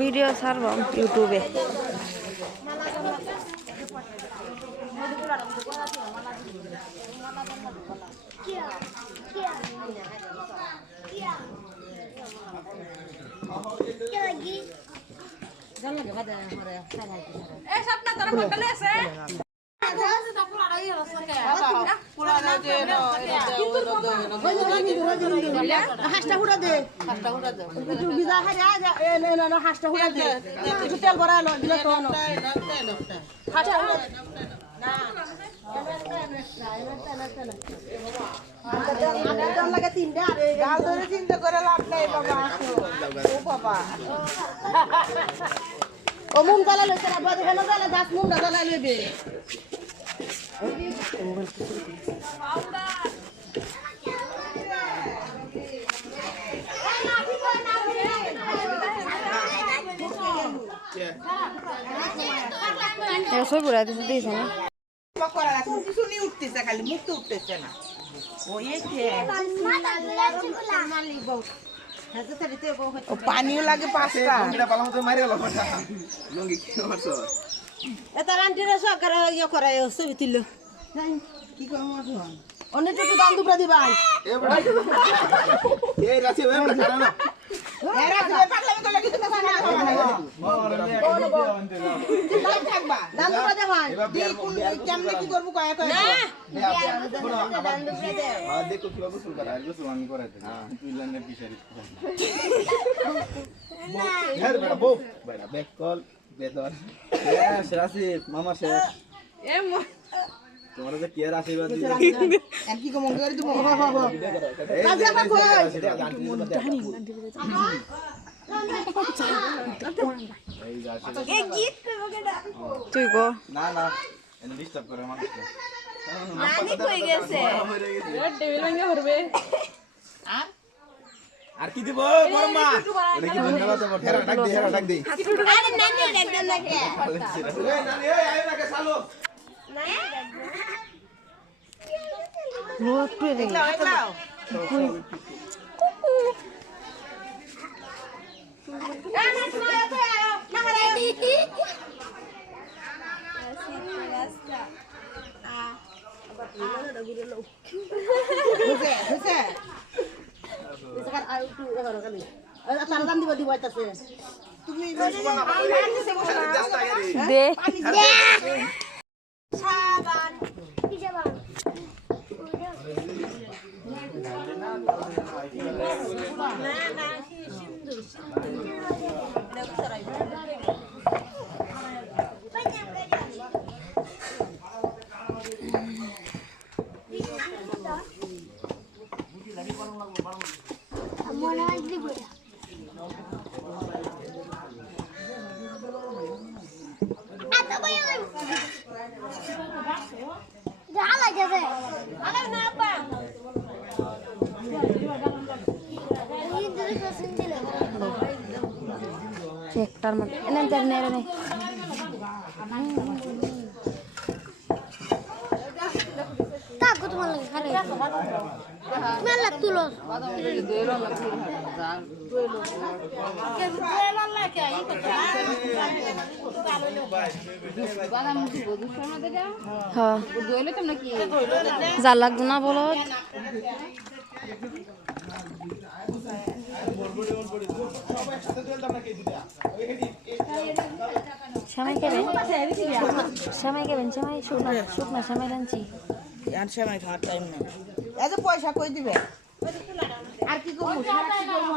Video ছাড়ব ইউটিউবে। হাঁসটা হুড়া দে ভিজা খাই হাঁসটা হুড়া দে তেল ভরা দিলে তো হাঁসটা লাগে তিনটা গাল ধরে চিন্তা করে লাভ নাই বাবা ও বাবা ও মুম জ্বালা লইছে না বাদে কেন জ্বালা গাছ মুমটা জ্বালা লইবে সই পড়া দিয়েছে না কিছু নিয়ে উঠতেছে খালি মুখতে উঠতেছে না পানিও লাগে পাঁচটা এটা রান্ধিরা সরকার ইয়ে করে ছবি তুলল কি করবো অনেক একটু দাম দুপুরা দিবা মামা শেষ তোমার কি আর আশীর্বাদ কি কম করে দিব তুই গো না না এনে ডিস্টার্ব করে মানুষকে নানি কই গেছে টেবিল ভাঙে করবে আর কি দিব বড়মা এটা কি ধন্যবাদ তোমার হেরা ডাক দে আরে নানি একদম লাগে এই নানি এই আয় না কে চালো রোদ পড়ে গেল দে একটার মধ্যে এনে যার নেড়ে নেই তাকো তোমার লাগে খারে মেলা তুলো হ্যাঁ যা লাগতো না বলো শ্যামাই খাবেন শ্যামাই শুকনা শ্যামাই রাঁধছি আর সময় খাওয়ার টাইম নেই এত পয়সা কই দিবে আর কি করবো সারা কি করবো